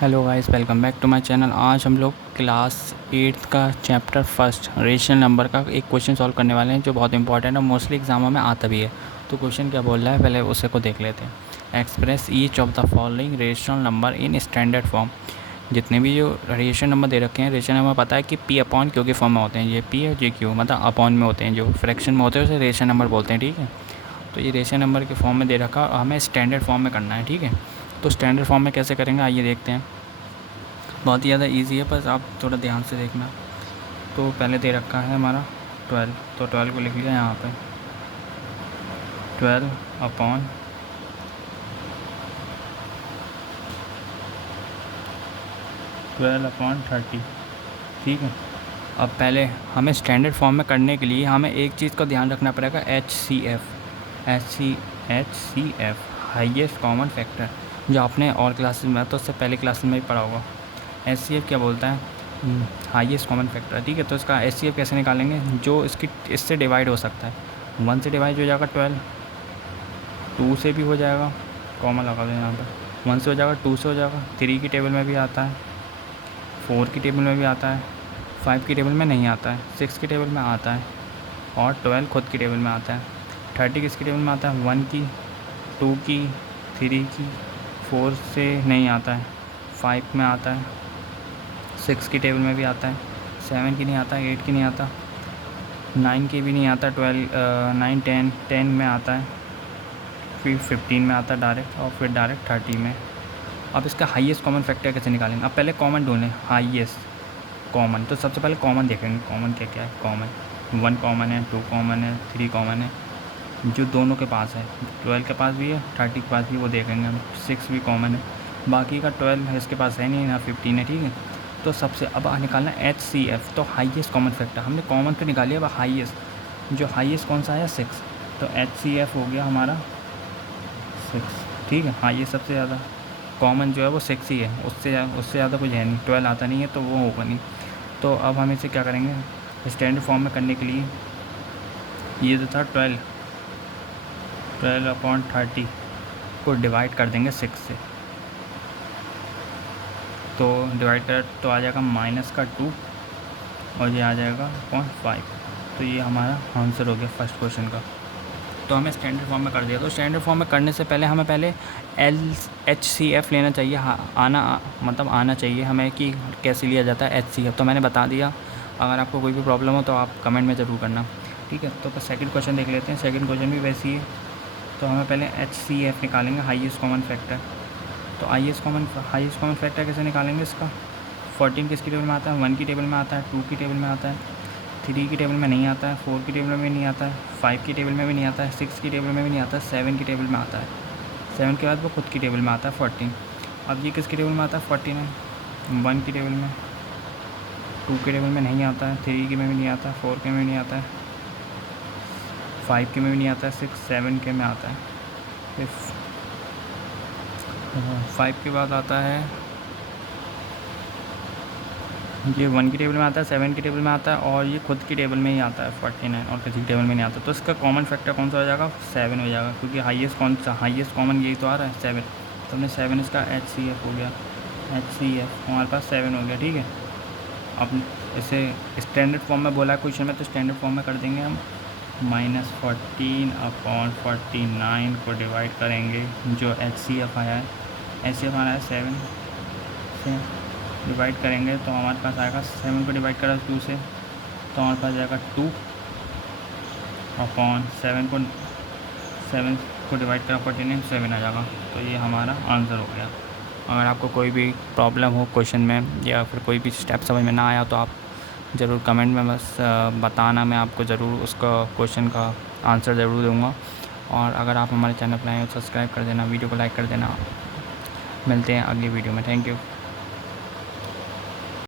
Hello guys, welcome back to my channel. आज हम लोग क्लास 8 का चैप्टर फर्स्ट रेशनल नंबर का एक क्वेश्चन सॉल्व करने वाले हैं जो बहुत इंपॉर्टेंट है, मोस्टली एग्जामों में आता भी है। तो क्वेश्चन क्या बोल रहा है, पहले उसे को देख लेते हैं। Express each of the following rational number in standard form. जितने भी जो रेशनल नंबर दे रखे हैं, रेशनल नंबर पता है कि पी अपॉन क्यू के फॉर्म में होते हैं। ये पी और जे क्यू मतलब अपॉन में होते हैं, जो फ्रैक्शन में होते हैं उसे रेशनल नंबर बोलते हैं। ठीक है, तो ये रेशनल नंबर के फॉर्म में दे रखा और हमें स्टैंडर्ड फॉर्म में करना है। ठीक है, तो स्टैंडर्ड फॉर्म में कैसे करेंगे आइए देखते हैं। बहुत ही ज़्यादा इजी है, बस आप थोड़ा ध्यान से देखना। तो पहले दे रखा है हमारा 12, तो 12 को लिख लिया यहाँ पे 12 अपॉन 30। ठीक है, अब पहले हमें स्टैंडर्ड फॉर्म में करने के लिए हमें एक चीज़ का ध्यान रखना पड़ेगा, HCF हाईएस्ट कॉमन फैक्टर, जो आपने और क्लासेस में तो उससे पहले क्लासेस में भी पढ़ा होगा। HCF क्या बोलता है, हाईएस्ट कॉमन फैक्टर। ठीक है, तो इसका HCF कैसे निकालेंगे, जो इससे डिवाइड हो सकता है। 1 से डिवाइड हो जाएगा 12, 2 से भी हो जाएगा, कॉमन लगा दो यहाँ पर, 1 से हो जाएगा, 2 से हो जाएगा, 3 की टेबल में भी आता है, 4 की टेबल में भी आता है, 5 की टेबल में नहीं आता है, 6 की टेबल में आता है, और 12 खुद की टेबल में आता है। 30 किसकी टेबल में आता है, 1 की, 2 की, 3 की, 4 से नहीं आता है, 5 में आता है, 6 की टेबल में भी आता है, 7 की नहीं आता, 8 की नहीं आता, 9 की भी नहीं आता, 9, 10 में आता है, फिर 15 में आता है डायरेक्ट, और फिर डायरेक्ट 30 में। अब इसका हाईएस्ट कॉमन फैक्टर कैसे निकालेंगे, अब पहले कॉमन ढूंढें, हाईएस्ट कॉमन। तो सबसे पहले कॉमन देखेंगे, कॉमन क्या क्या है। कॉमन 1 कॉमन है, 2 कॉमन है, 3 कॉमन है, जो दोनों के पास है। 12 के पास भी है, 30 के पास भी, वो देखेंगे हम। 6 भी कॉमन है, बाकी का 12 है इसके पास है नहीं ना, 15 है। ठीक है, तो सबसे अब निकालना HCF, तो हाईएस्ट कॉमन फैक्टर। हमने कॉमन तो निकाली, अब हाईएस्ट, जो हाईएस्ट कौन सा है, 6, तो HCF हो गया हमारा 6। ठीक है, हाईएस्ट सबसे ज़्यादा, कॉमन जो है वो 6 ही है, उससे ज़्यादा कुछ है नहीं, 12 आता नहीं है तो वो होगा नहीं। तो अब हम इसे क्या करेंगे, स्टैंडर्ड फॉर्म में करने के लिए, ये जो था 12 अपॉन 30 को डिवाइड कर देंगे 6 से, तो डिवाइड कर तो आ जाएगा -2, और ये आ जाएगा 0.5। तो ये हमारा आंसर हो गया फर्स्ट क्वेश्चन का। तो हमें स्टैंडर्ड फॉर्म में कर दिया। तो स्टैंडर्ड फॉर्म में करने से पहले हमें पहले HCF लेना चाहिए, आना चाहिए हमें कि कैसे लिया जाता है HCF। तो मैंने बता दिया, अगर आपको कोई भी प्रॉब्लम हो तो आप कमेंट में ज़रूर करना। ठीक है, तो सेकंड क्वेश्चन देख लेते हैं। सेकंड क्वेश्चन भी वैसे ही है, तो हमें पहले HCF निकालेंगे, हाईएस्ट कॉमन फैक्टर। तो हाईएस्ट कॉमन फैक्टर कैसे निकालेंगे इसका, 14 किसकी टेबल में आता है, 1 की टेबल में आता है, 2 की टेबल में आता है, 3 की टेबल में नहीं आता है, 4 की टेबल में भी नहीं आता है, 5 की टेबल में भी नहीं आता है, 6 की टेबल में भी नहीं आता है, 7 की टेबल में आता है। 7 के बाद वो खुद की टेबल में आता है 14। अब ये किसकी टेबल में आता है, 49, 1 की टेबल में, 2 की टेबल में नहीं आता है, 3 की में भी नहीं आता है, 4 के में भी नहीं आता है, 5 के में भी नहीं आता है, 6, 7 के में आता है। फिर 5 के बाद आता है, ये 1 की टेबल में आता है, 7 की टेबल में आता है, और ये खुद की टेबल में ही आता है 49, और किसी की टेबल में नहीं आता। तो इसका कॉमन फैक्टर कौन सा हो जाएगा, 7 हो जाएगा, क्योंकि हाईएस्ट कॉमन यही तो आ रहा है 7। तो हमने 7 इसका HCF हो गया, HCF हमारे पास 7 हो गया। ठीक है, अब इसे स्टैंडर्ड फॉर्म में बोला है क्वेश्चन में, तो स्टैंडर्ड फॉर्म में कर देंगे हम। -14 अपॉन 49 को डिवाइड करेंगे, जो HCF आया है, HCF आया है 7 से डिवाइड करेंगे, तो हमारे पास आएगा 7 को डिवाइड करा 2 से, तो हमारे पास जाएगा 2 अपॉन 7 को डिवाइड करा 49, 7 आ जाएगा। तो ये हमारा आंसर हो गया। अगर आपको कोई भी प्रॉब्लम हो क्वेश्चन में, या फिर कोई भी स्टेप समझ में ना आया, तो आप ज़रूर कमेंट में बस बताना, मैं आपको ज़रूर उसका क्वेश्चन का आंसर ज़रूर दूँगा। और अगर आप हमारे चैनल पर आए हो, सब्सक्राइब कर देना, वीडियो को लाइक कर देना। मिलते हैं अगली वीडियो में, थैंक यू।